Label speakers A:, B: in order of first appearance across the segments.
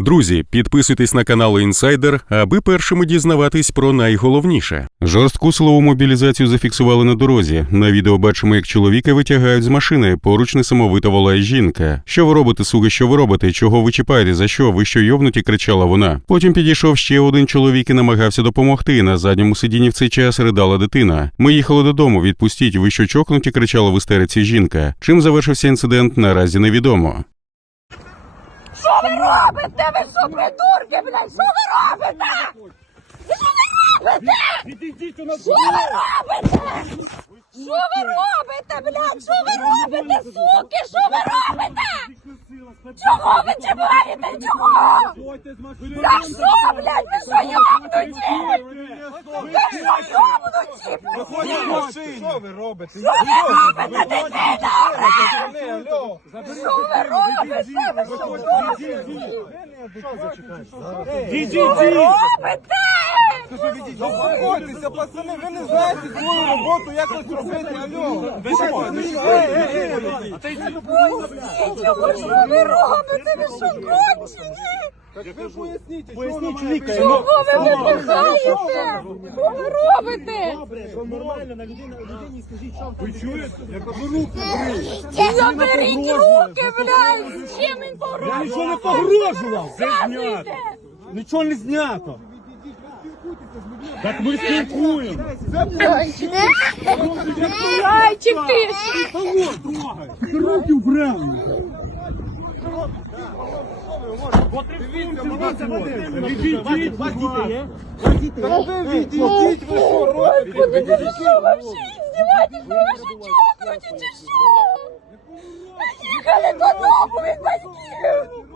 A: Друзі, підписуйтесь на канал Інсайдер, аби першими дізнаватись про найголовніше. Жорстку силову мобілізацію зафіксували на дорозі. На відео бачимо, як чоловіка витягають з машини. Поруч несамовито волає жінка. Що ви робите, суги, що ви робите? Чого ви чіпаєте? За що? Ви що йовнуті? кричала вона. Потім підійшов ще один чоловік і намагався допомогти. На задньому сидінні в цей час ридала дитина. Ми їхали додому. Відпустіть, ви що чокнуті? кричала в істериці жінка. Чим завершився інцидент, наразі невідомо.
B: Робите? Ви що, придурки, блядь? Що ви робите? Що ви робите? Що ви робите? Що ви робите, блядь? Що ви робите, суки? Що ви робите? Чого ви чіпаєте? Чого? За що, блядь? Ви що йобнуті? Ви що йобнуті?
C: Що ви робите?
B: Що ви робите, дитина? Що ви робите? Що ви робите?
C: Заспокойтеся, пацани, ви не знаєте свою роботу, як ось робити, алло. Ви що?
B: Чого що ви робите? Ви що кончені?
C: Ви поясніть,
D: Поясніть чоловіка,
B: Чого ви вибухаєте? Що ви робите?
D: що нормально на людині скажіть, що
C: Ви чуєте? Я кажу, руки
B: Заберіть руки, блядь! Чим він погрожував?
D: Я нічого не погрожував. Це
B: Показуйте!
D: Нічого не знято. Так ми спілкуємо.
B: Зайчик ти!
D: Руки вбрали. Відійдіть,
C: ви що робите?
B: Ви що вообще издеваетесь? Ви ваші чокнуті чи що? Їхали додому від батьків!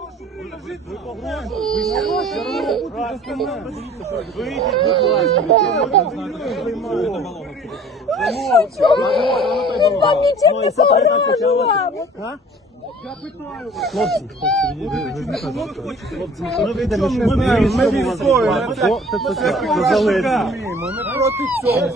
B: Що, нічим не погрожував!
D: Хлопці, хлопці, ми вийдемо,
C: Ми ми військові, ми
D: Це
C: Ми проти цього.